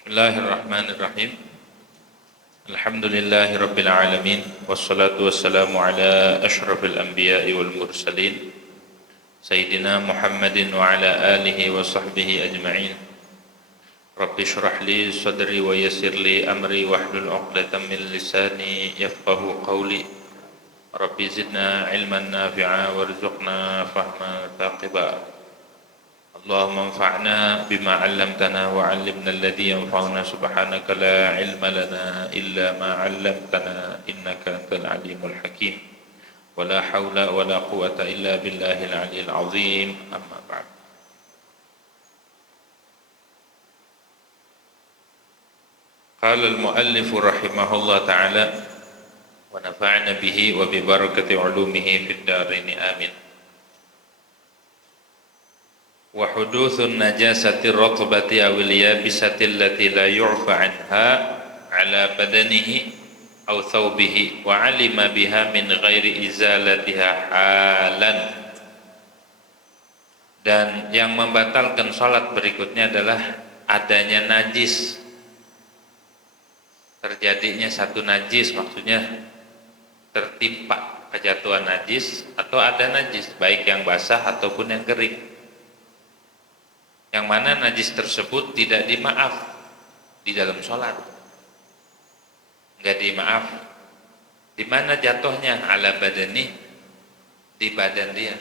Bismillahirrahmanirrahim. Alhamdulillahi rabbil alamin. Wassalatu wassalamu ala ashrafil anbiya'i wal mursalin Sayyidina Muhammadin wa ala alihi wa sahbihi ajma'in. Rabbi shrah li sadri wa yassir li amri wahlul 'uqdatam min lisani yafqahu qawli. Rabbi zidna ilman nafi'a warzuqna fahma taqiba. Allahumma anfa'na bima 'allamtana wa 'allimna alladhi yanfa'una subhanaka la 'ilma lana illa ma 'allamtana innaka antal 'alimul hakim wa la haula wa la quwwata illa billahil 'aliyyil 'azim amma ba'd. Qala al-muallif rahimahullah ta'ala wa nafa'na bihi wa bi barakati 'ulumihi fid dharain amin. Wa hudutsun najasati ratbati awil yabisati allati la yu'fa anha ala badanihi aw thawbihi wa alima biha min ghairi izalatiha halan. Dan yang membatalkan salat berikutnya adalah adanya najis, terjadinya satu najis, maksudnya tertimpa kejatuhan najis atau ada najis baik yang basah ataupun yang kering, yang mana najis tersebut tidak dimaaf di dalam sholat, enggak dimaaf. Di mana jatuhnya? Ala badani, di badan dia.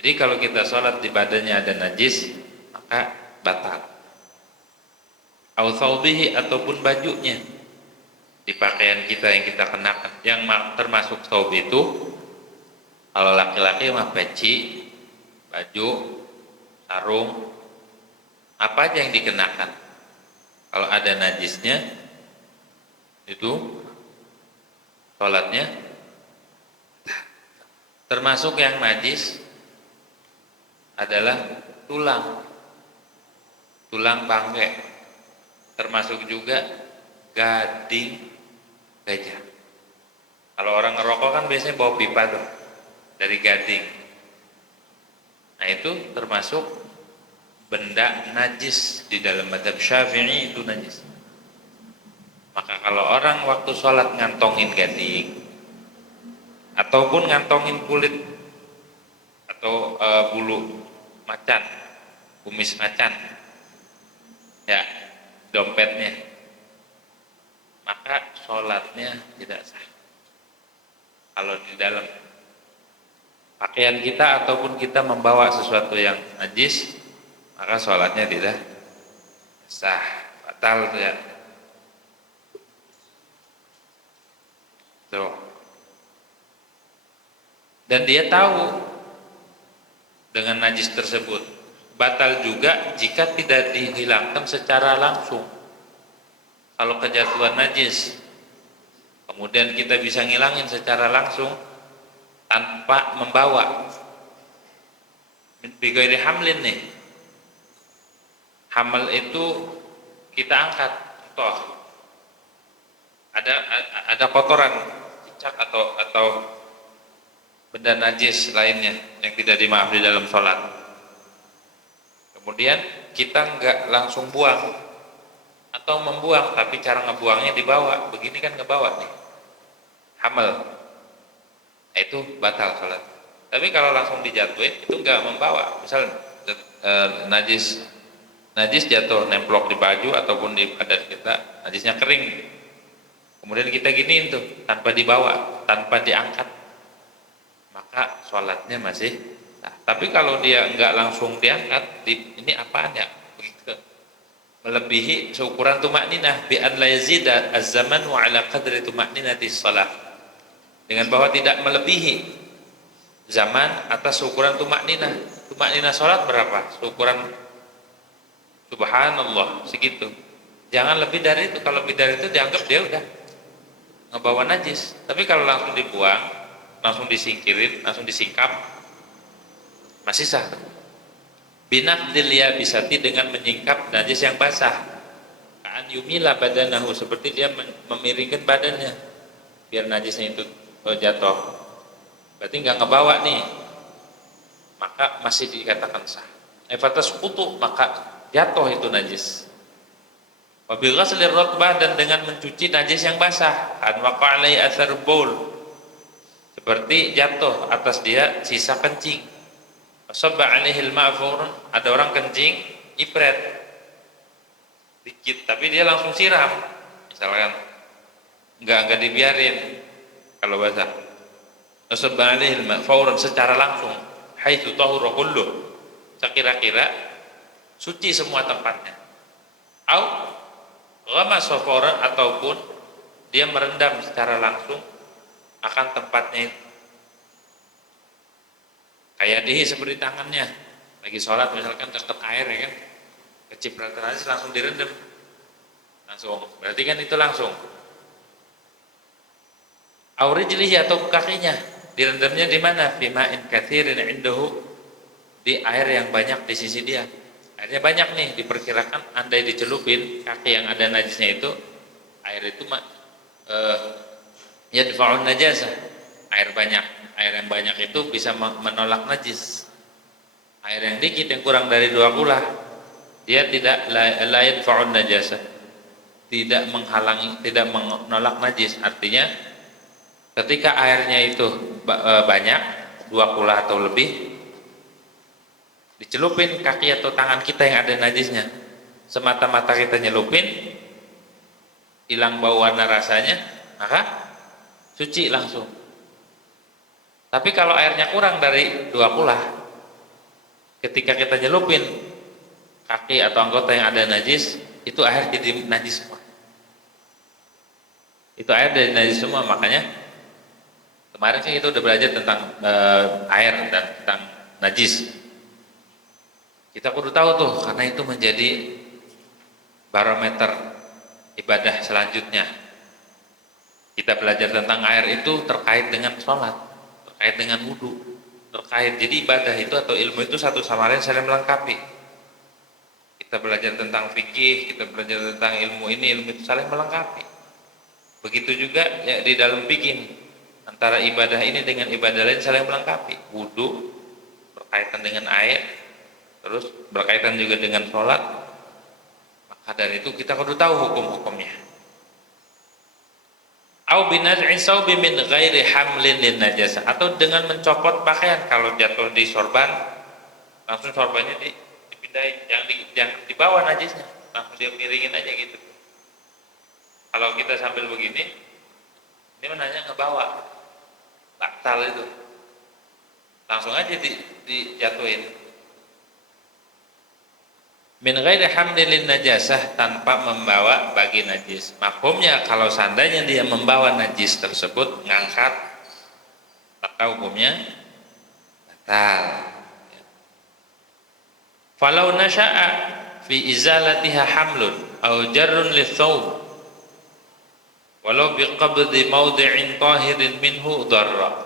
Jadi kalau kita sholat di badannya ada najis, maka batal. Au thawbihi, ataupun bajunya, di pakaian kita yang kita kenakan, yang termasuk thawb itu kalau laki-laki mah peci, baju, sarung, apa aja yang dikenakan. Kalau ada najisnya itu sholatnya. Termasuk yang najis adalah tulang bangkai, termasuk juga gading gajah. Kalau orang ngerokok kan biasanya bawa pipa tuh dari gading. Nah itu termasuk benda najis. Di dalam mazhab Syafi'i itu najis. Maka kalau orang waktu sholat ngantongin gading ataupun ngantongin kulit atau bulu macan, kumis macan, ya, dompetnya, maka sholatnya tidak sah. Kalau di dalam pakaian kita ataupun kita membawa sesuatu yang najis, maka sholatnya tidak sah, batal ya. Tuh. Dan dia tahu dengan najis tersebut. Batal juga jika tidak dihilangkan secara langsung. Kalau kejatuhan najis, kemudian kita bisa ngilangin secara langsung tanpa membawa. Bighairi hamlin nih. Hamal itu kita angkat, toh ada kotoran, cicak atau benda najis lainnya yang tidak dimaaf di dalam sholat. Kemudian kita enggak langsung buang atau membuang, tapi cara ngebuangnya dibawa. Begini kan ngebawa nih, hamal. Itu batal sholat. Tapi kalau langsung dijatuhin itu enggak membawa. Misal najis jatuh nemplok di baju ataupun di badan kita, najisnya kering, kemudian kita giniin tuh tanpa dibawa, tanpa diangkat, maka sholatnya masih sah. Tapi kalau dia enggak langsung diangkat, ini apaan ya, begitu, melebihi seukuran tumakninah, bi an la yazida az-zaman wa ala qadri tumakninati shalah, dengan bahwa tidak melebihi zaman atas seukuran tumakninah. Tumakninah sholat berapa? Seukuran subhanallah segitu, jangan lebih dari itu. Kalau lebih dari itu dianggap dia udah ngebawa najis. Tapi kalau langsung dibuang, langsung disingkirin, langsung disingkap, masih sah. Binaqdil yabisati, dengan menyingkap najis yang basah. Ka'an yumila badanahu, seperti dia memiringkan badannya biar najisnya itu jatuh. Berarti nggak ngebawa nih, maka masih dikatakan sah. Fatas kutu, maka jatuh itu najis. Wa bi ghaslir rutbah, dan dengan mencuci najis yang basah, an waqa alai athar baul, seperti jatuh atas dia sisa kencing. Sabba alaihi al-ma'fur, ada orang kencing ipret dikit tapi dia langsung siram, misalkan enggak dibiarin kalau basah. Sabba alaihi al-ma'fur, secara langsung, haitsu tahura kullu, sekira-kira suci semua tempatnya. Au ghamasa fawran, ataupun dia merendam secara langsung akan tempatnya itu. Kayak dihi, seperti tangannya lagi sholat misalkan deket air ya kan, kecipratan aja langsung direndam langsung, berarti kan itu langsung. Aurijlihi, atau kakinya direndamnya di mana? Fima'in katsirin indahu, di air yang banyak di sisi dia. Airnya banyak nih, diperkirakan andai dicelupin kaki yang ada najisnya itu, air itu yadfa'un najasah, air yang banyak itu bisa menolak najis. Air yang dikit, yang kurang dari 2 kula, dia tidak la yadfa'un najasah, tidak menghalangi, tidak menolak najis. Artinya ketika airnya itu banyak 2 kula atau lebih, dicelupin kaki atau tangan kita yang ada najisnya, semata-mata kita nyelupin, hilang bau warna rasanya, maka suci langsung. Tapi kalau airnya kurang dari 2 kula, ketika kita nyelupin kaki atau anggota yang ada najis, itu air jadi najis semua. Itu air dari najis semua. Makanya kemarin sih kita udah belajar tentang air dan tentang najis. Kita perlu tahu tuh, karena itu menjadi barometer ibadah selanjutnya. Kita belajar tentang air itu terkait dengan sholat, terkait dengan wudhu, terkait. Jadi ibadah itu atau ilmu itu satu sama lain saling melengkapi. Kita belajar tentang fikih, kita belajar tentang ilmu ini, ilmu itu saling melengkapi. Begitu juga ya di dalam fikih, antara ibadah ini dengan ibadah lain saling melengkapi. Wudhu berkaitan dengan air, terus berkaitan juga dengan sholat. Maka dari itu kita perlu tahu hukum-hukumnya. Au binaz'i saubi min ghairi hamlin lin najasa, atau dengan mencopot pakaian. Kalau jatuh di sorban, langsung sorbannya dipindahin, jangan dibawa najisnya, langsung dia miringin aja gitu. Kalau kita sambil begini, ini menanya ngebawa, batal itu, langsung aja dijatuhin. Min ghairi hamlin lin najasah, tanpa membawa bagi najis. Maksudnya kalau seandainya dia membawa najis tersebut, ngangkat, maka hukumnya batal. Falau nasya'a fi izalatiha hamlun au jarrun lithawb walau biqabdi mawdi'in tahirin minhu darra,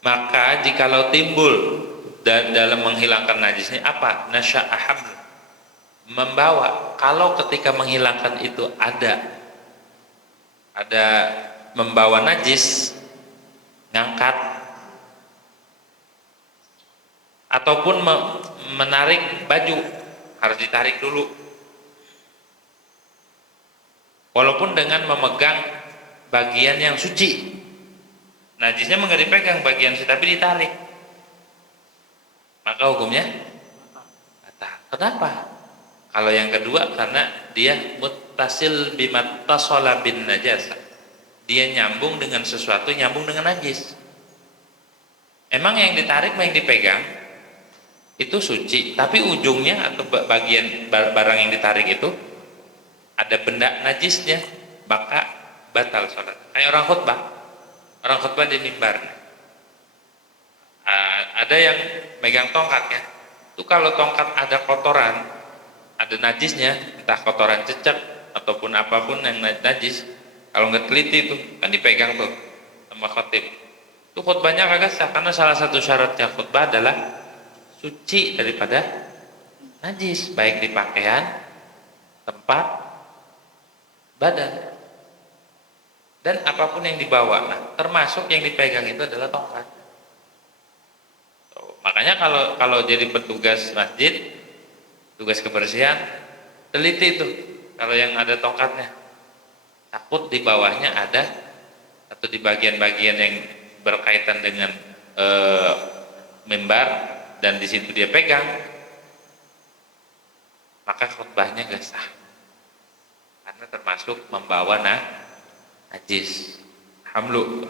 maka jikalau timbul dalam menghilangkan najisnya apa? Nasya'a hamlun, membawa. Kalau ketika menghilangkan itu ada membawa najis, ngangkat ataupun menarik baju, harus ditarik dulu, walaupun dengan memegang bagian yang suci. Najisnya nggak dipegang bagian suci tapi ditarik, maka hukumnya batal. Kenapa? Kalau yang kedua, karena dia muttasil bimattasala bin najasa, dia nyambung dengan sesuatu, nyambung dengan najis. Emang yang ditarik yang dipegang itu suci, tapi ujungnya atau bagian barang yang ditarik itu ada benda najisnya, maka batal sholat. Kayak orang khutbah di mimbar, ada yang megang tongkat ya, itu kalau tongkat ada kotoran, ada najisnya, entah kotoran cecak ataupun apapun yang najis, kalau nggak teliti itu kan dipegang tuh sama khotib, itu khutbahnya kagak sah. Karena salah satu syaratnya khutbah adalah suci daripada najis, baik di pakaian, tempat, badan, dan apapun yang dibawa. Nah, termasuk yang dipegang itu adalah tongkat. Makanya kalau jadi petugas masjid, tugas kebersihan, teliti itu kalau yang ada tongkatnya. Takut di bawahnya ada atau di bagian-bagian yang berkaitan dengan mimbar dan di situ dia pegang, maka khutbahnya gak sah. Karena termasuk membawa najis. Hamlu.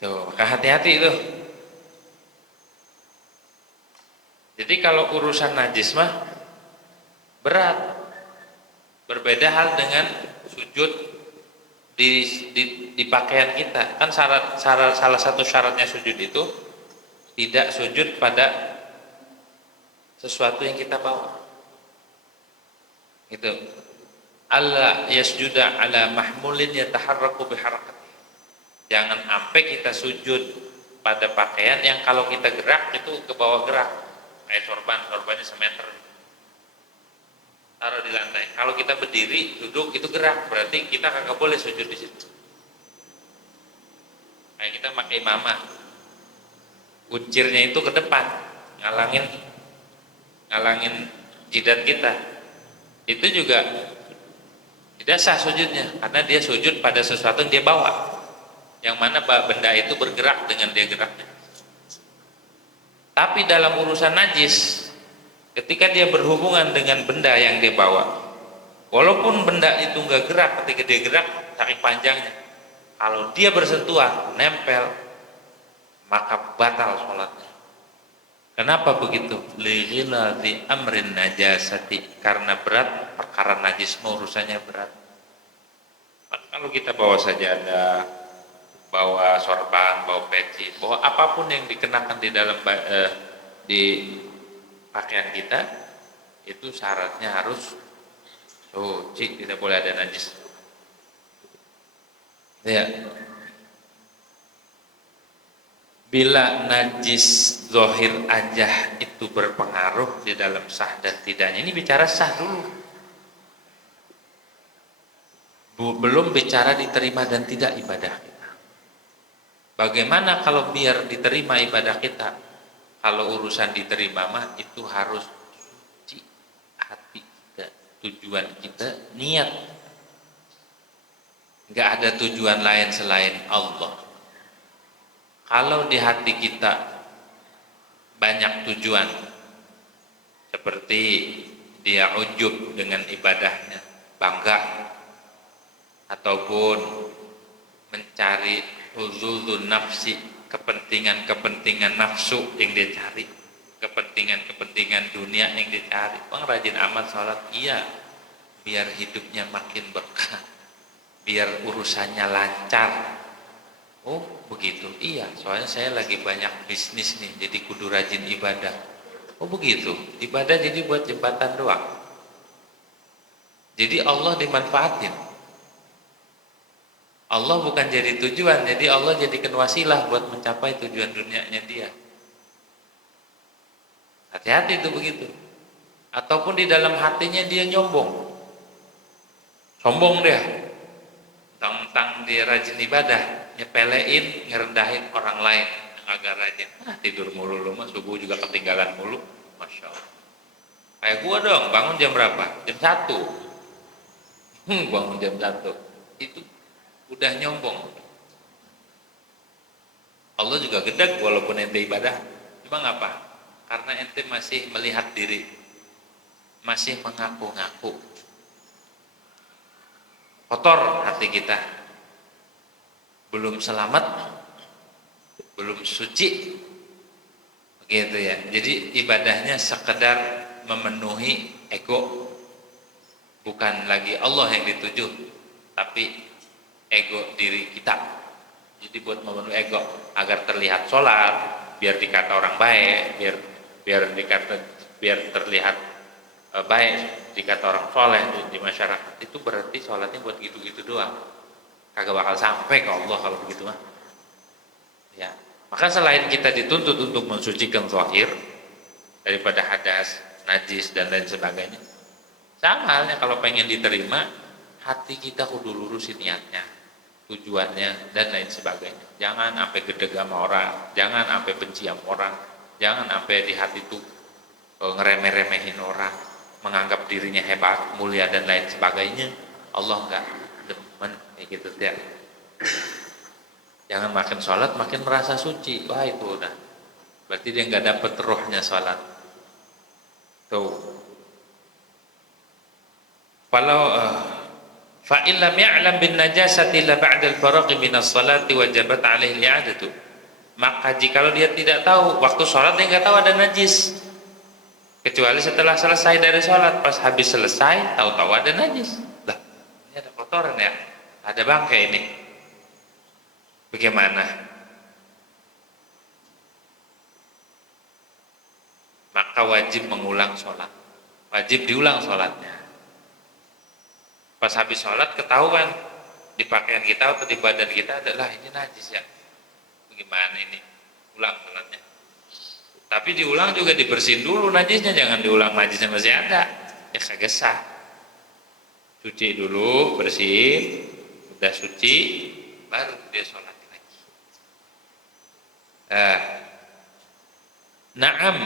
Tuh, maka hati-hati itu. Jadi kalau urusan najis mah berat. Berbeda hal dengan sujud di pakaian kita. Kan salah satu syaratnya sujud itu tidak sujud pada sesuatu yang kita bawa. Gitu. Alla yasjuda ala mahmulin yataharraku biharakati. Jangan sampai kita sujud pada pakaian yang kalau kita gerak itu ke bawah gerak. Kayak sorbannya semeter. Taruh di lantai. Kalau kita berdiri, duduk itu gerak, berarti kita kagak boleh sujud di situ. Kayak kita pakai imamah, kuncirnya itu ke depan, ngalangin jidat kita. Itu juga tidak sah sujudnya, karena dia sujud pada sesuatu yang dia bawa, yang mana benda itu bergerak dengan dia geraknya. Tapi dalam urusan najis, ketika dia berhubungan dengan benda yang dia bawa, walaupun benda itu nggak gerak, ketika dia gerak saking panjangnya, kalau dia bersentuhan, nempel, maka batal sholatnya. Kenapa begitu? Lighilati amrin najasati, karena berat perkara najis, urusannya berat. Maka kalau kita bawa sajadah, bawa sorban, bawa peci, bawa apapun yang dikenakan di dalam di pakaian kita, itu syaratnya harus suci, tidak boleh ada najis. Ya. Bila najis zahir aja itu berpengaruh di dalam sah dan tidaknya, ini bicara sah dulu. Belum bicara diterima dan tidak ibadah kita. Bagaimana kalau biar diterima ibadah kita? Kalau urusan diterima mah itu harus suci hati kita, tujuan kita, niat. Nggak ada tujuan lain selain Allah. Kalau di hati kita banyak tujuan, seperti dia ujub dengan ibadahnya, bangga, ataupun mencari huzuzun nafsi, kepentingan nafsu yang dia cari, kepentingan dunia yang dia cari. Bang rajin amat sholat, iya, biar hidupnya makin berkah, biar urusannya lancar. Oh begitu, iya, soalnya saya lagi banyak bisnis nih, jadi kudu rajin ibadah. Oh begitu, ibadah jadi buat jembatan doang. Jadi Allah dimanfaatin. Allah bukan jadi tujuan, jadi Allah jadikan wasilah buat mencapai tujuan dunianya dia. Hati-hati itu begitu. Ataupun di dalam hatinya dia nyombong, sombong dia, tentang dia rajin ibadah, nyepelein, ngerendahin orang lain yang agak rajin. Tidur mulu lu mah, subuh juga ketinggalan mulu, masya Allah. Kayak gua dong, bangun jam berapa? Jam 1. Bangun jam 1. Itu udah nyombong. Allah juga gedeg walaupun ente ibadah. Cuma ngapa? Karena ente masih melihat diri, masih mengaku-ngaku. Kotor hati kita, belum selamat, belum suci, begitu ya. Jadi ibadahnya sekedar memenuhi ego, bukan lagi Allah yang dituju, tapi ego diri kita. Jadi buat memenuhi ego agar terlihat sholat, biar dikata orang baik, biar terlihat baik, dikata orang soleh di masyarakat. Itu berarti sholatnya buat gitu-gitu doang, kagak bakal sampai ke Allah kalau begitu mah. Ya, maka selain kita dituntut untuk mensucikan zahir daripada hadas, najis dan lain sebagainya, sama halnya kalau pengen diterima, hati kita kudu lurusin niatnya, tujuannya dan lain sebagainya. Jangan sampai gedeg sama orang, jangan sampai benci sama orang, jangan sampai di hati itu ngeremeh-remehin orang. menganggap dirinya hebat, mulia dan lain sebagainya. Allah enggak demen kayak gitu ya. Jangan makin sholat makin merasa suci. Wah itu udah. Berarti dia enggak dapat ruhnya sholat. Tuh. Kalau fa illam ya'lam bin najasati la ba'da al-faraghi min as-salati wajabat 'alaihi al-i'adatu. Maka jikalau dia tidak tahu waktu sholat, dia enggak tahu ada najis. Kecuali setelah selesai dari sholat, pas habis selesai tahu-tahu ada najis. Lah, ini ada kotoran ya, ada bangkai ini. Bagaimana? Maka wajib mengulang sholat. Wajib diulang sholatnya. Pas habis sholat ketahuan di pakaian kita atau di badan kita adalah ini najis ya. Bagaimana ini? Ulang sholatnya. Tapi diulang juga dibersihin dulu najisnya, jangan diulang najisnya masih ada. Ya kagak sah. Cuci dulu, bersihin, udah suci, baru dia sholat lagi. Na'am,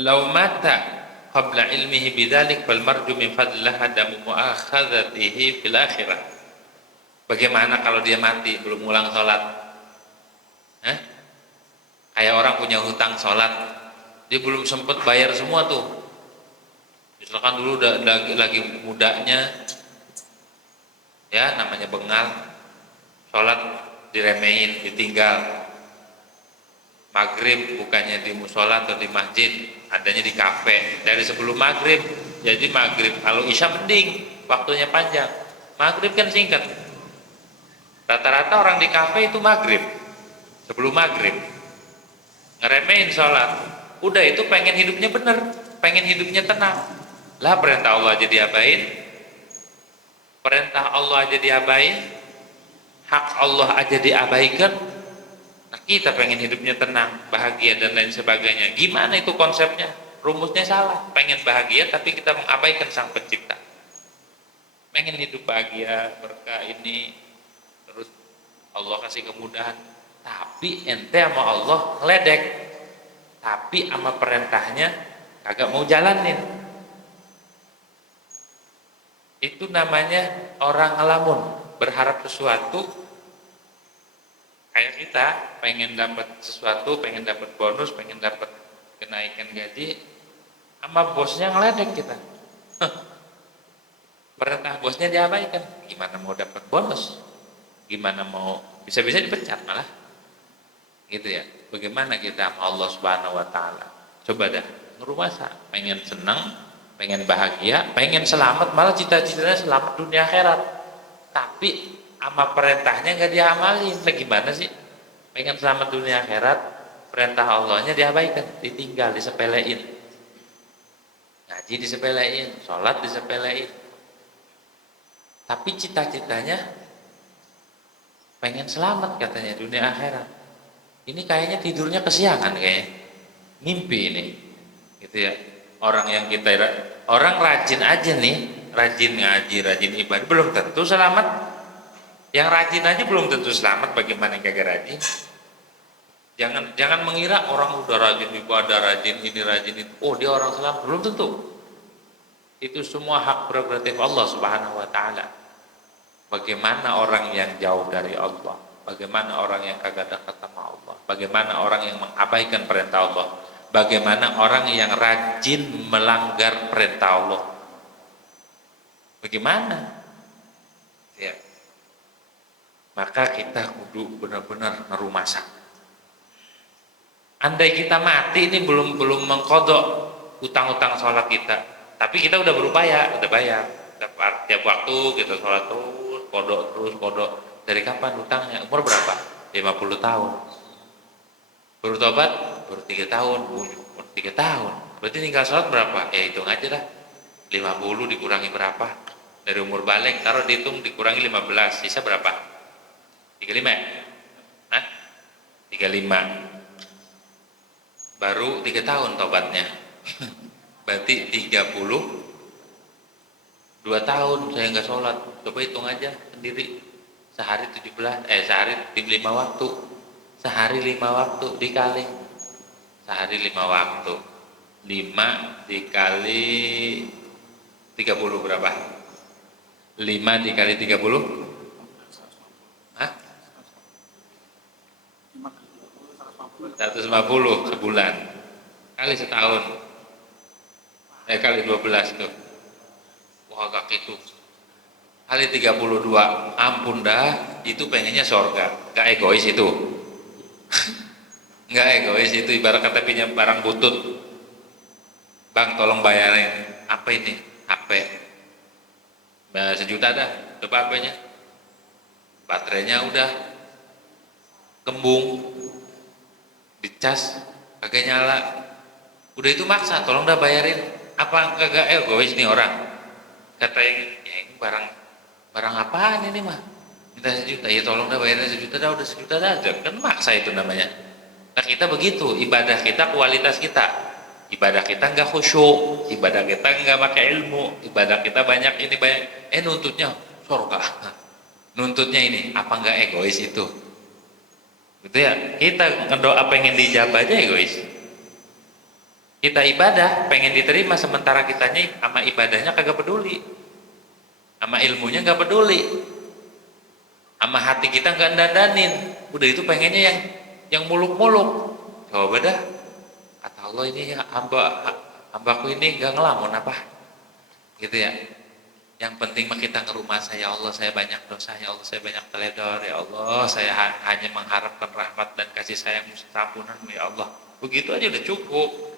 law mata qabla ilmihi bidzalik fal marju min fadlillah adamu mu'akhadzatihi fil akhirah. Bagaimana kalau dia mati belum ulang sholat? Kayak orang punya hutang sholat, dia belum sempat bayar semua tuh. Misalkan dulu udah lagi mudanya, ya namanya bengal, sholat diremehin, ditinggal. Maghrib bukannya di musola atau di masjid, adanya di kafe. Dari sebelum maghrib, jadi maghrib. Kalau isya mending, waktunya panjang. Maghrib kan singkat. Rata-rata orang di kafe itu maghrib, sebelum maghrib. Ngeremehin sholat, udah itu pengen hidupnya bener, pengen hidupnya tenang. Lah perintah Allah aja diabain, perintah Allah aja diabain, hak Allah aja diabaikan. Nah kita pengen hidupnya tenang, bahagia dan lain sebagainya. Gimana itu konsepnya? Rumusnya salah. Pengen bahagia tapi kita mengabaikan sang pencipta. Pengen hidup bahagia, berkah ini, terus Allah kasih kemudahan. Tapi ente sama Allah ngeledek, tapi sama perintahnya kagak mau jalanin. Itu namanya orang ngelamun, berharap sesuatu. Kayak kita pengen dapat sesuatu, pengen dapat bonus, pengen dapat kenaikan gaji, sama bosnya ngeledek kita. Perintah bosnya diabaikan, gimana mau dapat bonus? Gimana mau bisa-bisa dipecat malah? Gitu ya. Bagaimana kita sama Allah Subhanahu wa taala? Coba dah, ngerumasa, pengen senang, pengen bahagia, pengen selamat, malah cita-citanya selamat dunia akhirat. Tapi sama perintahnya enggak diamalin. Gimana sih? Pengen selamat dunia akhirat, perintah Allahnya diabaikan, ditinggal, disepelein. Ngaji disepelein, sholat disepelein. Tapi cita-citanya pengen selamat katanya dunia akhirat. Ini kayaknya tidurnya kesiangan kayaknya, mimpi ini, gitu ya. Orang rajin aja nih, rajin ngaji, rajin ibadah, belum tentu selamat. Yang rajin aja belum tentu selamat, bagaimana yang kagak rajin? Jangan mengira orang udah rajin ibadah, rajin ini, rajin itu, oh dia orang selamat, belum tentu. Itu semua hak prerogatif Allah Subhanahu wa taala. Bagaimana orang yang jauh dari Allah? Bagaimana orang yang kagak dekat sama Allah? Bagaimana orang yang mengabaikan perintah Allah? Bagaimana orang yang rajin melanggar perintah Allah? Bagaimana? Ya. Maka kita kudu benar-benar ngerumasa. Andai kita mati ini belum mengkodok utang-utang sholat kita, tapi kita udah berupaya, udah bayar. Tiap waktu kita sholat terus, kodok. Dari kapan utangnya? Umur berapa? 50 tahun. Baru tobat? Baru 3 tahun. Baru 3 tahun. Berarti tinggal sholat berapa? Ya hitung aja lah. 50 dikurangi berapa? Dari umur balik, taruh dihitung dikurangi 15. Sisa berapa? 35 ya? Hah? 35. Baru 3 tahun tobatnya. Berarti 32 tahun saya nggak sholat. Coba hitung aja sendiri. Sehari 5 waktu. Sehari 5 waktu dikali. Sehari 5 waktu. 5 dikali 30 berapa? 5 dikali 30? Hah? 150 sebulan. Kali setahun. Kali 12 tuh. Wah, agak itu. Kali 32. Ampun dah, itu pengennya sorga. Gak egois itu. Gak egois itu, ibarat kata pinjam barang butut. Bang, tolong bayarin. Apa ini? HP. Nah, 1 juta dah. Coba HP-nya. Baterainya udah kembung. Dicas, kagak nyala. Udah itu maksa, tolong dah bayarin. Apa kagak egois nih orang? Kata yang, ya ini barang apaan ini mah? Minta 1 juta, ya tolong dah bayarin 1 juta dah, udah 1 juta dah. Kan maksa itu namanya. Nah kita begitu, ibadah kita, kualitas kita. Ibadah kita nggak khusyuk, ibadah kita nggak pakai ilmu, ibadah kita banyak ini banyak. Nuntutnya surga, nuntutnya ini, apa nggak egois itu? Gitu ya, kita ngedoa pengen dijabah aja egois. Kita ibadah pengen diterima, sementara kitanya sama ibadahnya kagak peduli, sama ilmunya nggak peduli, sama hati kita nggak dandanin. Udah itu pengennya yang muluk-muluk. Coba dah, kata Allah ini ya, hambaku ini nggak ngelamun apa, gitu ya. Yang penting mah kita ngerumah saya, Allah saya banyak dosa, ya Allah saya banyak teledor, ya Allah saya hanya mengharapkan rahmat dan kasih sayang ampunan, ya Allah. Begitu aja udah cukup.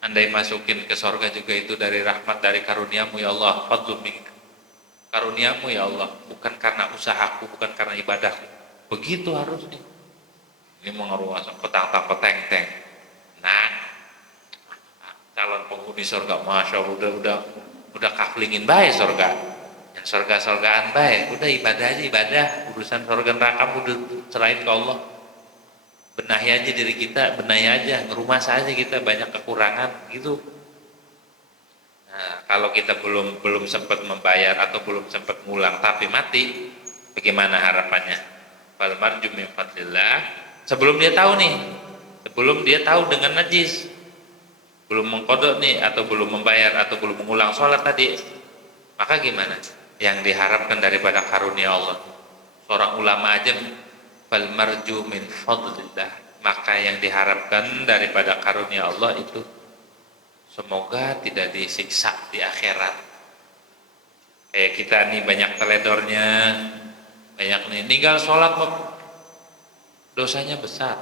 Andai masukin ke sorga juga itu dari rahmat, dari karuniamu ya Allah, fadlun mink, karuniamu ya Allah, bukan karena usahaku, bukan karena ibadahku. Begitu harusnya. Ini mengeruas petang-tang peteng-teng. Nah, calon penghuni sorga, masya Allah, udah kaflingin baik sorga, yang sorga-sorgaan baik, udah ibadah aja, ibadah, urusan sorga neraka udah selain ke Allah. Benahi aja diri kita, benahi aja, ngerumah saja kita banyak kekurangan gitu. Nah, kalau kita belum sempat membayar atau belum sempat ngulang tapi mati, bagaimana harapannya? Fal marju min fadlillah. Sebelum dia tahu nih, sebelum dia tahu dengan najis, belum mengkodok nih, atau belum membayar atau belum mengulang sholat tadi, maka gimana? Yang diharapkan daripada karunia Allah. Seorang ulama aja, fal marju min fadlillah, maka yang diharapkan daripada karunia Allah itu semoga tidak disiksa di akhirat. Kayak kita nih banyak teledornya, banyak nih tinggal sholat dosanya besar,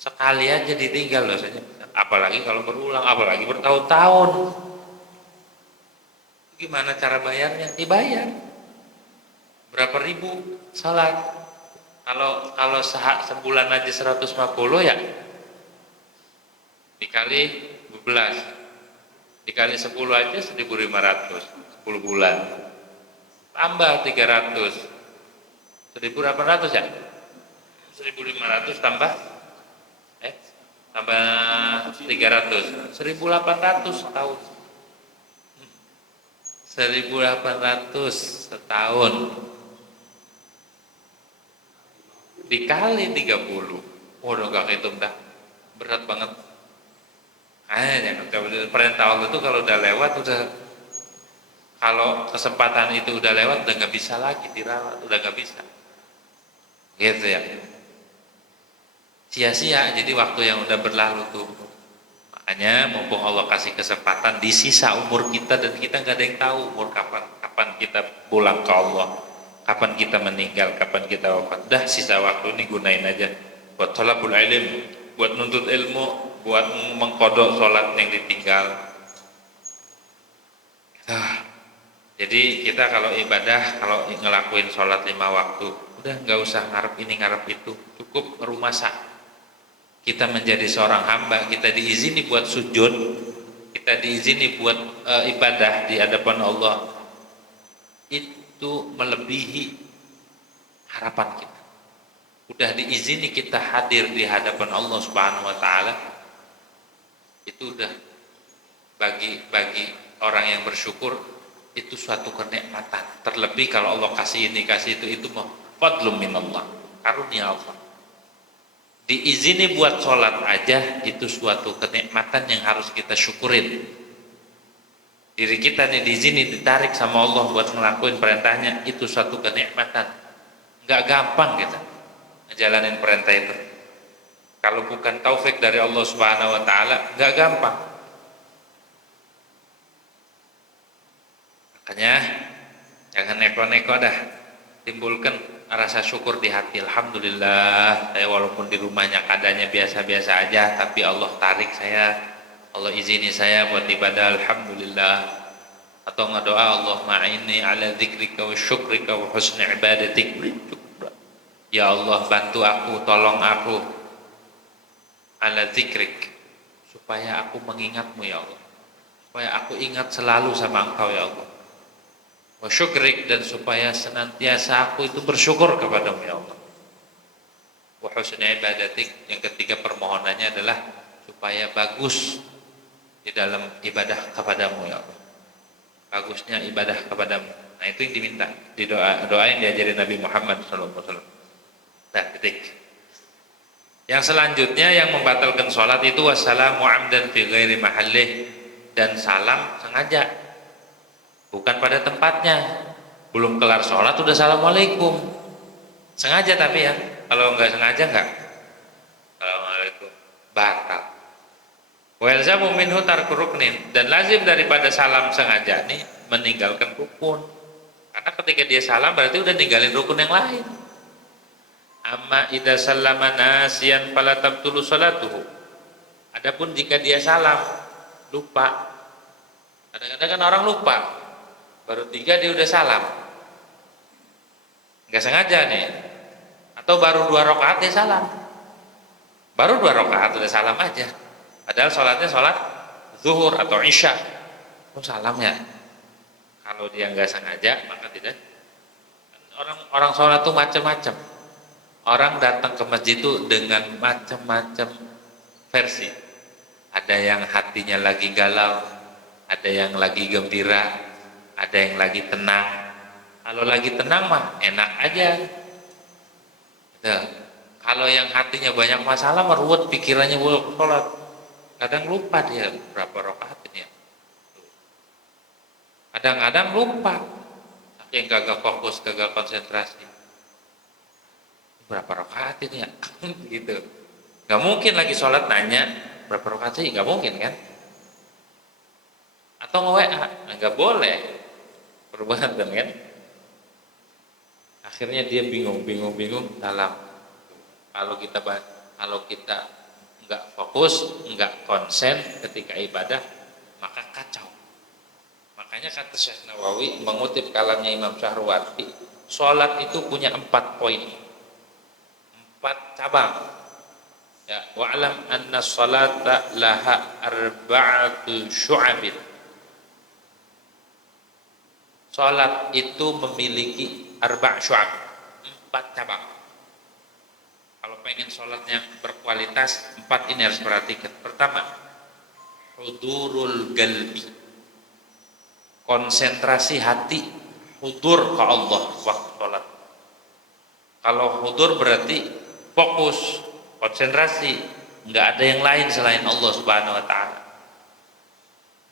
sekali aja ditinggal dosanya besar. Apalagi kalau berulang, apalagi bertahun-tahun. Gimana cara bayarnya? Dibayar berapa ribu salat. Kalau sebulan aja 150 ya, dikali 12, dikali 10 aja 1.500, 10 bulan tambah 300, 1.800 ya, 1.500 tambah 300, 1.800 setahun. 1.800 setahun dikali 30, udah gak hitung dah, berat banget. Perintah Allah itu kalau udah lewat, kalau kesempatan itu udah lewat udah nggak bisa lagi dirawat, udah nggak bisa, gitu ya. Sia-sia jadi waktu yang udah berlalu tuh. Makanya mumpung Allah kasih kesempatan di sisa umur kita, dan kita nggak ada yang tahu umur kapan kita pulang ke Allah, kapan kita meninggal, kapan kita wafat. Dah sisa waktu ini gunain aja buat thalabul ilm, buat nuntut ilmu, buat mengkodok sholat yang ditinggal. Jadi kita kalau ibadah, kalau ngelakuin sholat 5 waktu, udah nggak usah ngarep ini ngarep itu, cukup ngerumasa. Kita menjadi seorang hamba, kita diizini buat sujud, kita diizini buat ibadah di hadapan Allah, itu melebihi harapan kita. Udah diizini kita hadir di hadapan Allah Subhanahu wa taala, itu udah bagi orang yang bersyukur itu suatu kenikmatan. Terlebih kalau Allah kasih ini kasih itu mah fadlum minallah, karunia Allah. Diizini buat sholat aja itu suatu kenikmatan yang harus kita syukurin. Diri kita nih diizini, ditarik sama Allah buat ngelakuin perintahnya, itu suatu kenikmatan. Nggak gampang kita ngejalanin perintah itu. Kalau bukan taufik dari Allah Subhanahu wa taala, nggak gampang. Makanya jangan neko-neko dah. Timbulkan rasa syukur di hati. Alhamdulillah, saya walaupun di rumahnya keadaannya biasa-biasa aja, tapi Allah tarik saya, Allah izini saya buat ibadah. Alhamdulillah. Atau ngedoa, Allahumma inni ala dzikrika wa syukrika wa husni ibadatik. Ya Allah, bantu aku, tolong aku ala dzikrik, supaya aku mengingatmu ya Allah, supaya aku ingat selalu sama Engkau ya Allah, wa syukrik, dan supaya senantiasa aku itu bersyukur kepadamu ya Allah, wa husni ibadatik, yang ketiga permohonannya adalah supaya bagus di dalam ibadah kepadamu ya Allah, bagusnya ibadah kepadamu. Nah itu yang diminta di doa yang diajarin Nabi Muhammad SAW. Nah titik. Yang selanjutnya yang membatalkan sholat itu wassalamu amdan fi ghairi mahallih, dan salam sengaja bukan pada tempatnya. Belum kelar sholat udah assalamualaikum, sengaja. Tapi ya kalau nggak sengaja nggak assalamualaikum, batal. Wa yalzamu minhu tarku ruknin, dan lazim daripada salam sengaja nih meninggalkan rukun, karena ketika dia salam berarti udah ninggalin rukun yang lain. Amma idza sallama nasiyan fala tabtulu salatuhu. Adapun jika dia salam lupa, kadang-kadang kan orang lupa, baru 3 dia udah salam, nggak sengaja nih, atau baru 2 rakaat dia salam, baru 2 rakaat udah salam aja, padahal sholatnya sholat zuhur atau isya, pun salamnya. Kalau dia nggak sengaja maka tidak. Orang sholat tuh macam-macam. Orang datang ke masjid itu dengan macam-macam versi. Ada yang hatinya lagi galau, ada yang lagi gembira, ada yang lagi tenang. Kalau lagi tenang mah enak aja. Gitu. Kalau yang hatinya banyak masalah, meruwet pikirannya buat sholat, kadang lupa dia berapa rakaat ini ya. Kadang-kadang lupa, saking gagal fokus, gagal konsentrasi. Berapa rakaat ini ya? Gitu. Gak mungkin lagi sholat nanya berapa rakaat sih, gak mungkin kan? Atau nge-WA, gak boleh. Perubahan kan? Akhirnya dia bingung dalam. Kalau kita nggak fokus, nggak konsen ketika ibadah, maka kacau. Makanya kata Syekh Nawawi mengutip kalamnya Imam Syahruwardi, sholat itu punya 4 poin, 4 cabang. Ya, wa'lam anna sholata laha arba'atu syu'abin. Sholat itu memiliki syu'ab, 4 cabang. Kalau pengen sholatnya berkualitas, 4 ini harus perhatikan. Pertama, hudurul galbi, konsentrasi hati, hudur ke Allah waktu sholat. Kalau hudur berarti fokus, konsentrasi, nggak ada yang lain selain Allah Subhanahu Wa Taala.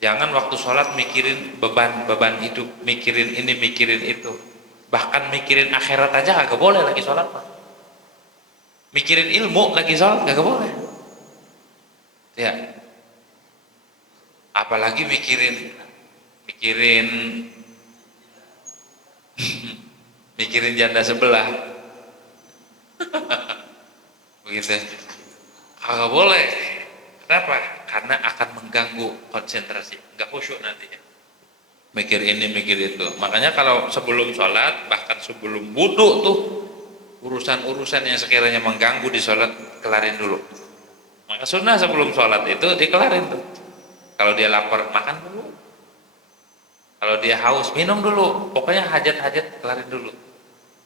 Jangan waktu sholat mikirin beban hidup, mikirin ini, mikirin itu, bahkan mikirin akhirat aja kagak boleh lagi sholat, Pak. Mikirin ilmu lagi sholat kagak boleh. Ya, apalagi mikirin mikirin janda sebelah. Begitu. Kagak boleh. Kenapa? Karena akan mengganggu konsentrasi, nggak khusyuk nantinya. Mikir ini, mikir itu. Makanya kalau sebelum sholat, bahkan sebelum wudu tuh, urusan-urusan yang sekiranya mengganggu di sholat kelarin dulu. Maka sunnah sebelum sholat itu dikelarin tuh. Kalau dia lapar makan dulu, kalau dia haus minum dulu. Pokoknya hajat-hajat kelarin dulu,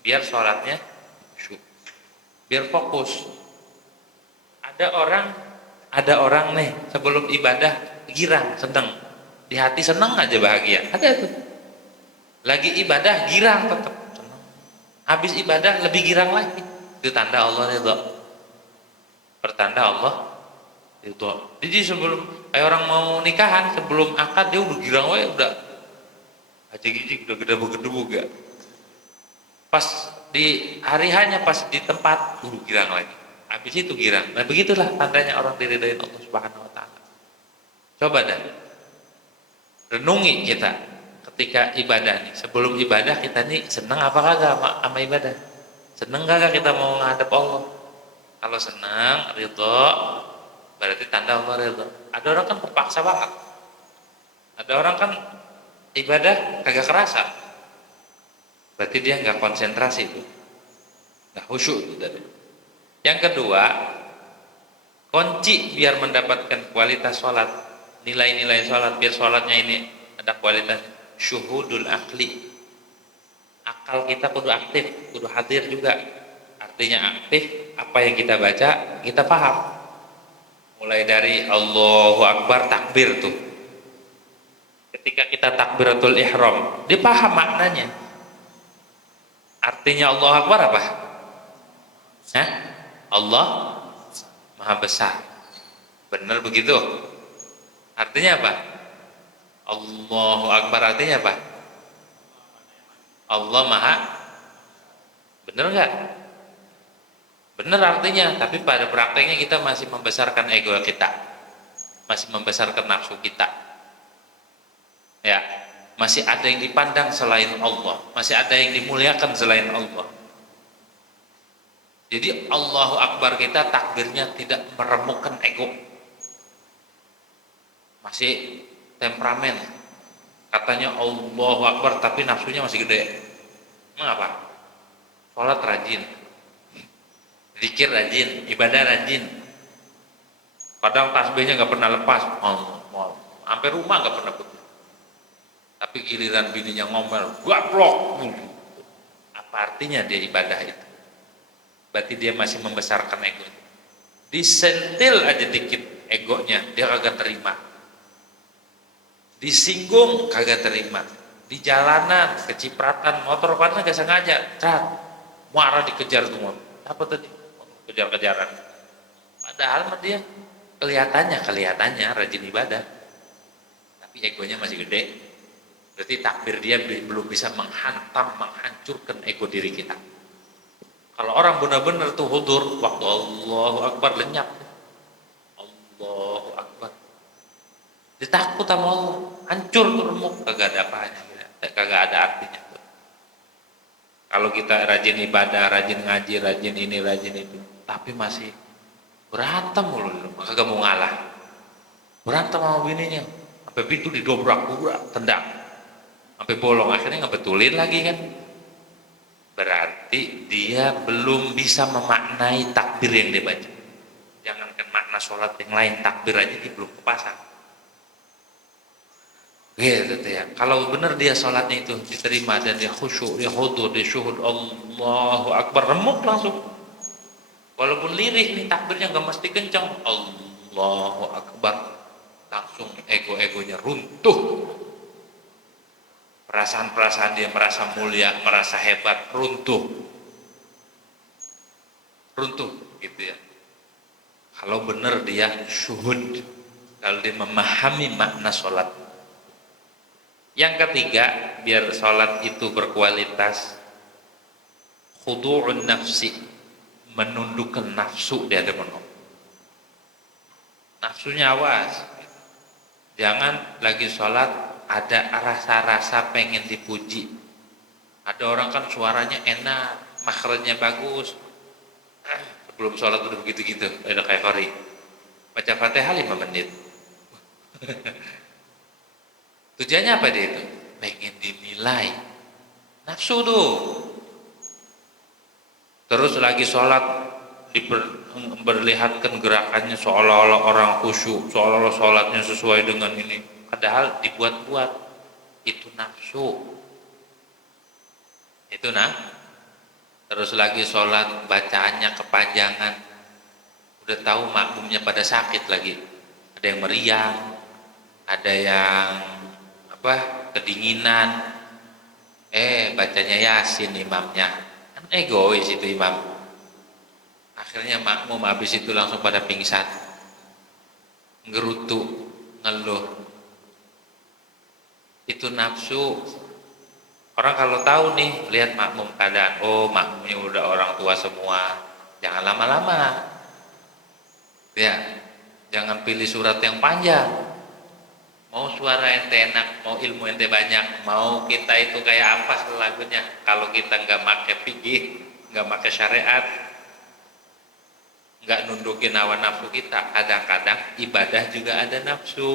biar sholatnya khusyuk, biar fokus. Ada orang nih sebelum ibadah girang, seneng, di hati seneng aja, bahagia. Ada tuh lagi ibadah girang, tetap seneng. Habis ibadah lebih girang lagi. Itu tanda Allah ridha. pertanda Allah ridho. Jadi sebelum kayak orang mau nikahan, sebelum akad dia udah girang wae, udah aja gigi udah gede-gede gak. Pas di hari hanya pas di tempat udah girang lagi. Habis itu girang. Nah begitulah tandanya orang diridhoin Allah Subhanahu wa taala. Coba dah renungi kita ketika ibadah nih. Sebelum ibadah kita nih seneng apa kagak sama ibadah? Seneng kagak kita mau ngadep Allah? Kalau seneng, ridho, berarti tanda Allah ridho. Ada orang kan terpaksa banget. Ada orang kan ibadah kagak kerasa. Berarti dia nggak konsentrasi itu. Nggak khusyuk itu tadi. Yang kedua, kunci biar mendapatkan kualitas sholat, nilai-nilai sholat, biar sholatnya ini ada kualitas, syuhudul akli. Akal kita kudu aktif, kudu hadir juga. Artinya aktif, apa yang kita baca, kita paham. Mulai dari Allahu Akbar, takbir tuh. Ketika kita takbiratul ihram, dia paham maknanya. Artinya Allahu Akbar apa? Hah? Allah Maha Besar. Benar begitu? Artinya apa? Allahu Akbar artinya apa? Allah Maha. Benar enggak? Benar artinya, tapi pada prakteknya kita masih membesarkan ego kita. Masih membesarkan nafsu kita. Ya, masih ada yang dipandang selain Allah, masih ada yang dimuliakan selain Allah. Jadi Allahu Akbar kita takbirnya tidak meremukkan ego, masih temperamen. Katanya Allahu Akbar tapi nafsunya masih gede. Mengapa? Sholat rajin, zikir rajin, ibadah rajin. Kadang tasbihnya nggak pernah lepas, sampai rumah nggak pernah putus. Tapi giliran bininya ngomel, gaplok. Apa artinya dia ibadah itu? Berarti dia masih membesarkan ego. Disentil aja dikit egonya, dia kagak terima. Disinggung kagak terima. Di jalanan kecipratan motor karena gak sengaja, marah dikejar tuh motor. Apa tadi? Kejar-kejaran. Padahal dia kelihatannya rajin ibadah, tapi egonya masih gede. Berarti takbir dia belum bisa menghancurkan ego diri kita. Kalau orang benar-benar tuh hudur waktu Allahu Akbar lenyap, Allahu Akbar, dia takut sama Allah, hancur tuh remuk, kagak ada apanya, kagak ada artinya tuh. Kalau kita rajin ibadah, rajin ngaji, rajin ini, rajin itu, tapi masih berantem mulu, kagak mau ngalah, berantem sama bininya, sampai pintu didobrak-dobrak, tendang, sampai bolong, akhirnya ngebetulin lagi kan. Berarti dia belum bisa memaknai takbir yang dia baca. Jangankan makna sholat yang lain, takbir aja dia belum kepasang. Gitu ya. Kalau benar dia sholatnya itu diterima dan dia khusyuk, dia hudur, dia syuhud Allahu Akbar, remuk langsung. Walaupun lirih nih takbirnya nggak mesti kencang, Allahu Akbar, langsung ego-egonya runtuh. Perasaan-perasaan dia merasa mulia, merasa hebat, runtuh gitu ya. Kalau benar dia syuhud, kalau dia memahami makna sholat. Yang ketiga, biar sholat itu berkualitas, khudu'un nafsi, menundukkan nafsu di hadapan Allah. Nafsunya awas, jangan lagi sholat ada rasa-rasa pengen dipuji. Ada orang kan suaranya enak, makhrajnya bagus, sebelum sholat udah begitu-gitu, udah kayak Qari, baca Fatihah 5 menit. Tujuannya apa dia itu? Pengen dinilai, nafsu tuh. Terus lagi sholat diperlihatkan gerakannya seolah-olah orang khusyuk, seolah-olah sholatnya sesuai dengan ini. Padahal dibuat-buat, itu nafsu. Itu terus lagi sholat bacaannya kepanjangan, udah tahu makmumnya pada sakit lagi, ada yang meriang, ada yang kedinginan, bacanya Yasin imamnya, kan egois itu imam. Akhirnya makmum habis itu langsung pada pingsan, ngerutu, ngeluh. Itu nafsu. Orang kalau tahu nih, lihat makmum keadaan, oh makmumnya udah orang tua semua, jangan lama-lama. Ya, jangan pilih surat yang panjang. Mau suara ente enak, mau ilmu ente banyak, mau kita itu kayak apa lagunya. Kalau kita nggak pakai fikih, nggak pakai syariat, nggak nundukin hawa nafsu kita, kadang-kadang ibadah juga ada nafsu.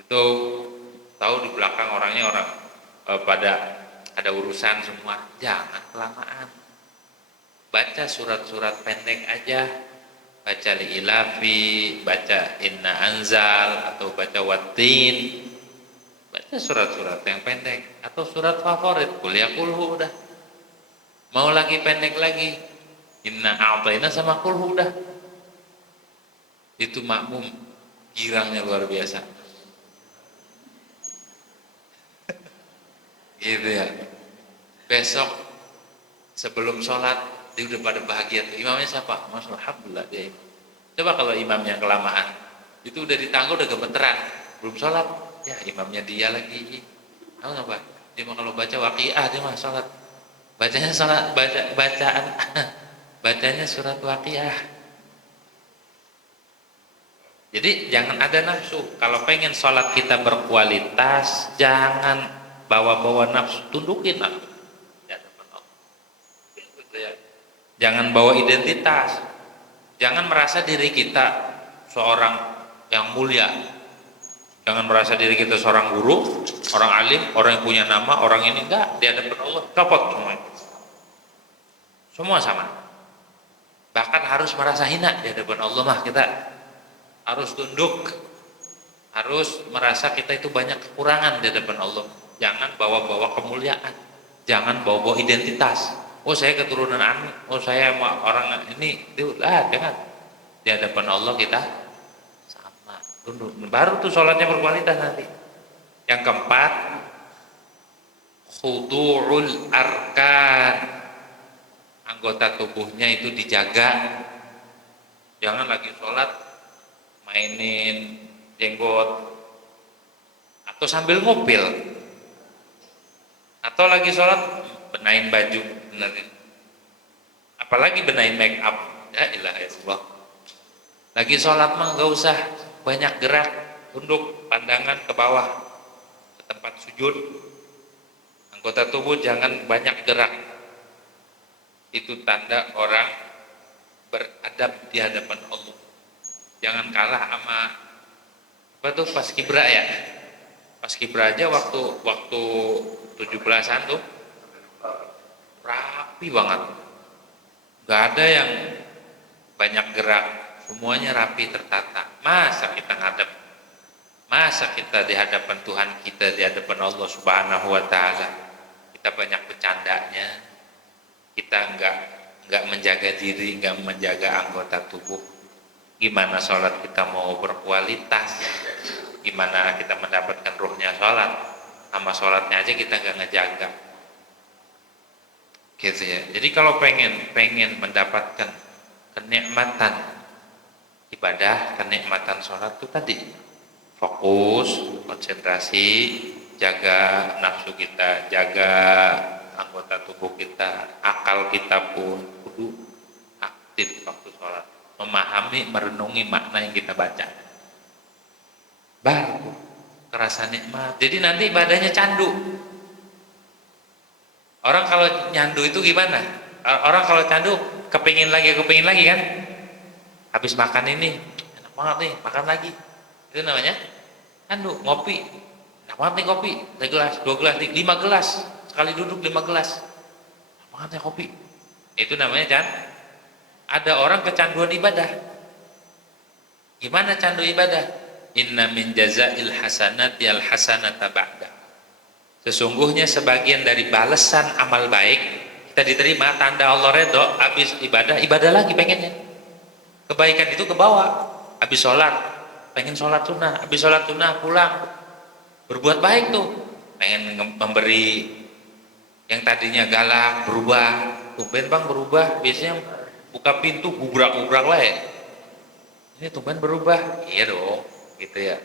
Itu tahu di belakang orangnya orang pada ada urusan semua, jangan kelamaan. Baca surat-surat pendek aja, baca li'ilafi, baca inna anzal, atau baca wattin, baca surat-surat yang pendek, atau surat favorit, kuliah kulhu udah. Mau lagi pendek lagi, inna a'tayna sama kulhu udah. Itu makmum girangnya luar biasa. Gitu ya. Besok sebelum sholat dia udah pada bahagia tuh. Imamnya siapa? Masya Allah, alhamdulillah dia imam. Coba kalau imamnya kelamaan, itu udah ditangguh udah gemeteran, belum sholat, ya imamnya dia lagi. Tahu nggak Pak? Dia mah kalau baca waqiah dia mah sholat, bacanya sholat, bacaan bacanya surat waqiah. Jadi jangan ada nafsu. Kalau pengen sholat kita berkualitas, jangan bawa-bawa nafsu, tundukin nafsu. Jangan bawa identitas. Jangan merasa diri kita seorang yang mulia. Jangan merasa diri kita seorang guru, orang alim, orang yang punya nama, orang ini enggak. Di hadapan Allah copot semua. Semua sama. Bahkan harus merasa hina di hadapan Allah mah kita harus tunduk. Harus merasa kita itu banyak kekurangan di hadapan Allah. Jangan bawa-bawa kemuliaan. Jangan bawa-bawa identitas. Oh saya keturunan Ani, oh saya orang ini, itu jangan. Di hadapan Allah kita sama, tunduk. Baru tuh sholatnya berkualitas nanti. Yang keempat, khudu'ul arkan. Anggota tubuhnya itu dijaga. Jangan lagi sholat mainin jenggot atau sambil ngupil, atau lagi sholat benahin baju, benerin. Apalagi benahin make up. Ya ilah ya Allah. Lagi sholat mah gak usah banyak gerak, tunduk pandangan ke bawah, ke tempat sujud. Anggota tubuh jangan banyak gerak. Itu tanda orang beradab di hadapan Allah. Jangan kalah sama apa tuh pas kibra ya. Pas kibra aja waktu 17-an tuh rapi banget, nggak ada yang banyak gerak, semuanya rapi tertata. Masa kita di hadapan Tuhan kita, di hadapan Allah Subhanahu Wa Taala kita banyak bercandanya, kita nggak menjaga diri, nggak menjaga anggota tubuh. Gimana sholat kita mau berkualitas? Gimana kita mendapatkan ruhnya sholat? Sama sholatnya aja kita nggak ngejaga. Gitu ya. Jadi kalau pengen mendapatkan kenikmatan ibadah, kenikmatan sholat itu tadi fokus, konsentrasi, jaga nafsu kita, jaga anggota tubuh kita, akal kita pun kudu aktif waktu sholat, memahami, merenungi makna yang kita baca, baru kerasa nikmat. Jadi nanti ibadahnya candu. Orang kalau nyandu itu gimana? Orang kalau candu kepingin lagi kan? Habis makan ini enak banget nih, makan lagi. Itu namanya candu. Ngopi, enak banget nih kopi, 1 gelas, 2 gelas, 5 gelas. Sekali duduk 5 gelas. Enak banget nih kopi. Itu namanya ada orang kecanduan ibadah. Gimana candu ibadah? Inna min jazail hasanati al hasanata ba'da. Sesungguhnya sebagian dari balasan amal baik kita diterima, tanda Allah redho, habis ibadah lagi pengennya. Kebaikan itu ke bawah. Habis sholat, pengen sholat sunnah. Habis sholat sunnah pulang, berbuat baik tuh. Pengen memberi yang tadinya galak, berubah. Tumben bang berubah, biasanya buka pintu gubrak-gubrak wae. Ini tumben berubah. Iya dong, gitu ya.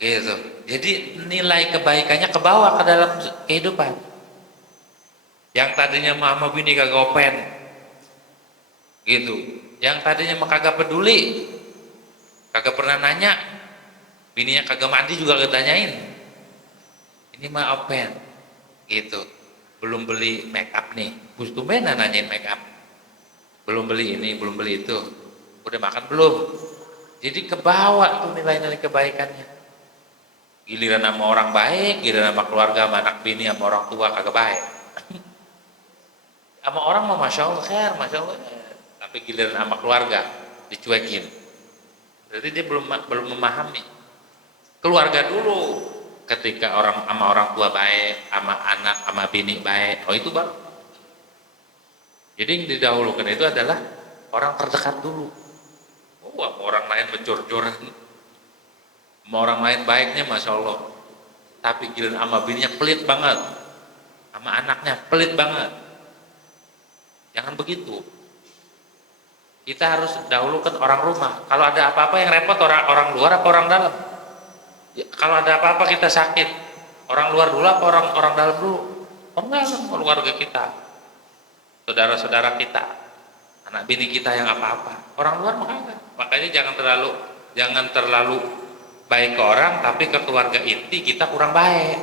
Gitu. Jadi nilai kebaikannya kebawa ke dalam kehidupan. Yang tadinya mama bini kagak open, gitu. Yang tadinya mah kagak peduli, kagak pernah nanya, bininya kagak mandi juga kagak tanyain. Ini mah open, gitu. Belum beli make up nih, bus tumbenan nanyain make up. Belum beli ini, belum beli itu. Udah makan belum? Jadi kebawa tuh nilai-nilai kebaikannya. Giliran sama orang baik, giliran sama keluarga, sama anak bini, sama orang tua kagak baik. Sama orang mah masya Allah khair, masya Allah. Tapi giliran sama keluarga dicuekin. Berarti dia belum memahami. Keluarga dulu, ketika orang sama orang tua baik, sama anak, sama bini baik, oh itu baru. Jadi yang didahulukan itu adalah orang terdekat dulu. Oh, sama orang lain mencor-coran, sama orang lain baiknya masya Allah. Tapi giliran sama bininya pelit banget, sama anaknya pelit banget. Jangan begitu. Kita harus dahulukan orang rumah. Kalau ada apa-apa yang repot orang luar apa orang dalam? Ya, kalau ada apa-apa kita sakit, orang luar dulu apa orang dalam dulu? Orang dalam, keluarga kita, saudara-saudara kita, anak bini kita yang apa-apa. Orang luar makanya jangan terlalu baik ke orang, tapi ke keluarga inti kita kurang baik.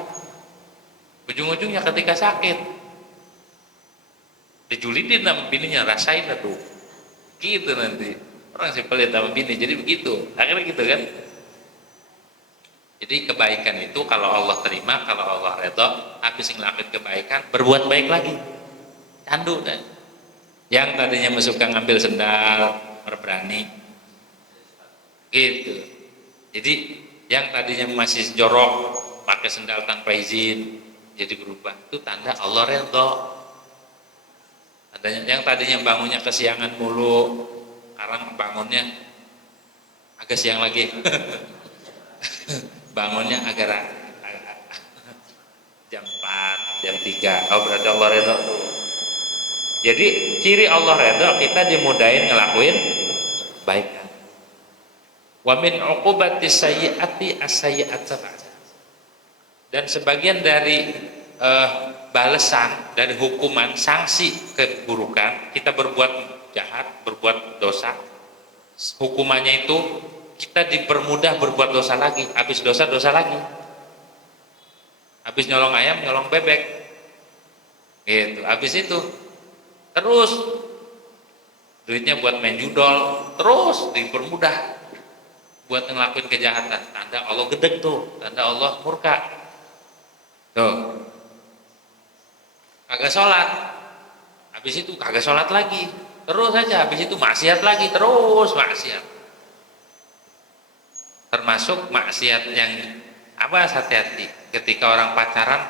Ujung-ujungnya ketika sakit dijulitin sama bininya, rasain lah tuh, gitu nanti orang sih pelit sama bini, jadi begitu akhirnya gitu kan. Jadi kebaikan itu kalau Allah terima, kalau Allah redha, habis ngelakuin kebaikan berbuat baik lagi, candu dan yang tadinya suka ngambil sendal berberani gitu. Jadi yang tadinya masih jorok pakai sendal tanpa izin jadi berubah, itu tanda Allah redha. Yang tadinya bangunnya kesiangan mulu, sekarang bangunnya agak siang lagi. Bangunnya agak jam 4, jam 3. Oh, berarti Allah redha tuh. Jadi ciri Allah redha kita dimudahin ngelakuin baik. Wa min uqubatis sayyiati as-sayyi'at sab'ah. Dan sebagian dari balasan dari hukuman, sanksi keburukan, kita berbuat jahat, berbuat dosa, hukumannya itu kita dipermudah berbuat dosa lagi, habis dosa lagi, habis nyolong ayam nyolong bebek gitu, habis itu terus duitnya buat main judol, terus dipermudah buat ngelakuin kejahatan. Tanda Allah gedeg tuh, tanda Allah murka tuh. Kagak sholat, habis itu kagak sholat lagi, terus aja, habis itu maksiat lagi, terus maksiat. Termasuk maksiat yang apa, hati-hati ketika orang pacaran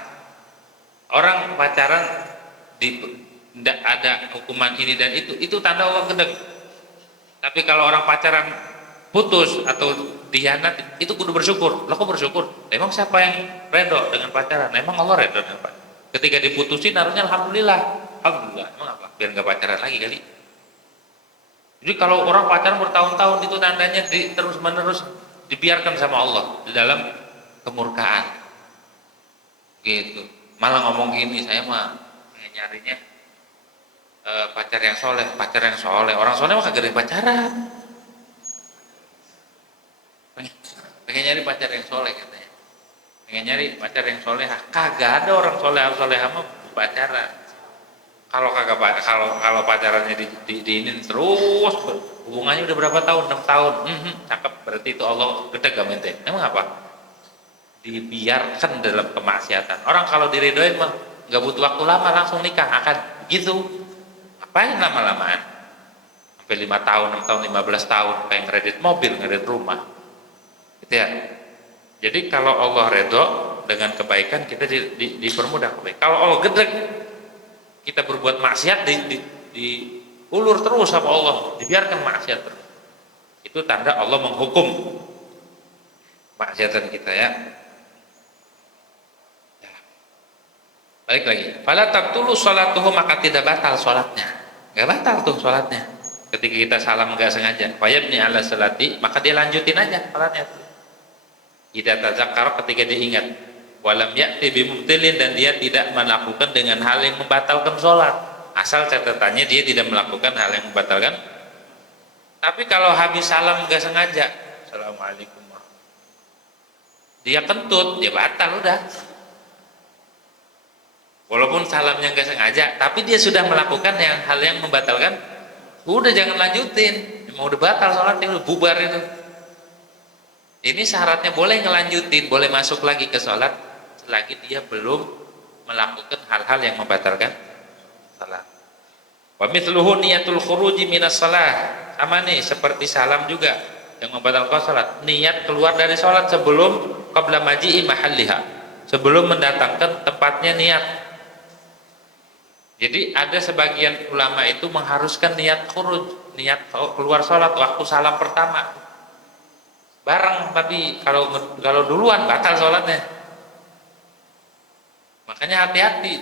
tidak ada hukuman ini dan itu tanda Allah gedeg. Tapi kalau orang pacaran putus atau dikhianat, itu kudu bersyukur. Lah kok bersyukur? Emang siapa yang redho dengan pacaran? Emang Allah redho dengan pacaran? Ketika diputusin harusnya alhamdulillah. Emang apa? Biar nggak pacaran lagi kali. Jadi kalau orang pacaran bertahun-tahun, itu tandanya terus menerus dibiarkan sama Allah di dalam kemurkaan. Gitu. Malah ngomong gini, saya mah nyarinya pacar yang soleh. Orang soleh mah kagak ada yang pacaran. Pengen nyari pacar yang soleh katanya. Pengen nyari pacar yang solehah, kagak ada orang solehah mah pacaran. Kalau pacarannya diinin terus, hubungannya udah berapa tahun, 6 tahun, cakep, berarti itu Allah gedeg gak mente. Emang apa? Dibiarkan dalam kemaksiatan. Orang kalau diridhoin mah nggak butuh waktu lama, langsung nikah akan gitu. Ngapain lama-lamaan? Sampai 5 tahun, 6 tahun, 15 tahun, kayak ngeredit mobil, ngeredit rumah. Gitu ya. Jadi kalau Allah redho dengan kebaikan, kita dipermudah kebaikan. Kalau Allah gedeg, kita berbuat maksiat, diulur terus sama Allah, dibiarkan maksiat terus. Itu tanda Allah menghukum maksiatan kita ya. Balik lagi. Fala taqtulu sholatuhu, maka tidak batal sholatnya. nggak batal tuh sholatnya. Ketika kita salam nggak sengaja, fayabni ala salati, maka dia lanjutin aja sholatnya. Idza tazakkara, ketika dia ingat, walam ya'ti bimubtilin, dan dia tidak melakukan dengan hal yang membatalkan sholat. Asal catatannya dia tidak melakukan hal yang membatalkan. Tapi kalau habis salam nggak sengaja, assalamualaikum, dia kentut, dia batal udah. Walaupun salamnya nggak sengaja, tapi dia sudah melakukan hal yang membatalkan, udah jangan lanjutin. Mau udah batal sholatnya, udah bubar itu. Ini syaratnya boleh ngelanjutin, boleh masuk lagi ke sholat selagi dia belum melakukan hal-hal yang membatalkan salat. Wa mithluhu niyatul khuruji minas shalah, sama nih seperti salam juga yang membatalkan salat. Niat keluar dari sholat sebelum qabla maji'i mahalliha, sebelum mendatangkan tempatnya niat. Jadi ada sebagian ulama itu mengharuskan niat khuruj, niat keluar sholat waktu salam pertama bareng, tapi kalau duluan batal sholatnya. Makanya hati-hati.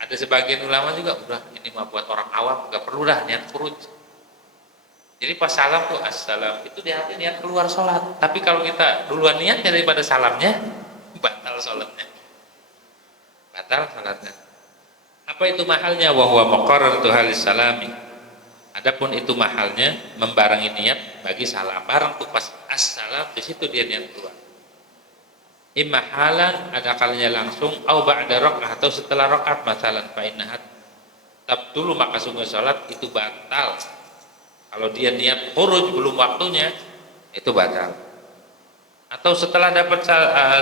Ada sebagian ulama juga udah ini mah buat orang awam, nggak perlu dah niat khuruj. Jadi pas salam tuh assalam, itu di hati niat keluar sholat. Tapi kalau kita duluan niatnya daripada salamnya, batal sholatnya. Batal sholatnya. Apa itu mahalnya? Wa huwa muqarraratu halis salami. Adapun itu mahalnya membarengi niat bagi salam, bareng tuh pas assalam, di situ dia niat keluar. Imma halan, ada kalanya langsung, au ba'da rakaat, atau setelah rakaat, masalan fa innahat tabtulu, maka sungguh salat itu batal. Kalau dia niat khuruj belum waktunya, itu batal. Atau setelah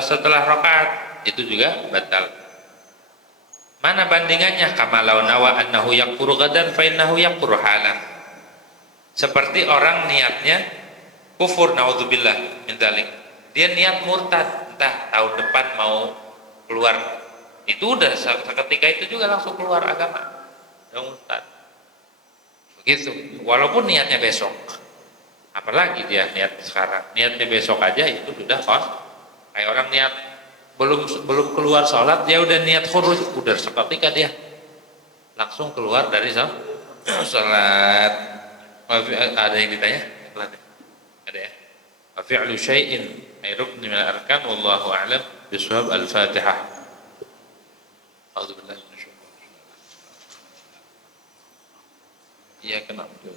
setelah rakaat, itu juga batal. Mana bandingannya? Kama law nawa annahu yaqfuru gadan fa innahu yaqfuru halan. Seperti orang niatnya kufur, naudzubillah min dzalik. Dia niat murtad, entah tahun depan mau keluar. Itu udah seketika itu juga langsung keluar agama. Yang murtad. Begitu. Walaupun niatnya besok. Apalagi dia niat sekarang. Niatnya besok aja itu sudah kos. Kayak orang niat belum keluar sholat, dia udah niat khuruj, udah seketika dia langsung keluar dari sholat. Ada yang ditanya? Ada ya? Fi'lu syai'in ay rukn min al-arkan, wallahu a'lam bishawab. Al-Fatihah. A'udzubillahi minasyaitonir rajim. Iyyaka na'budu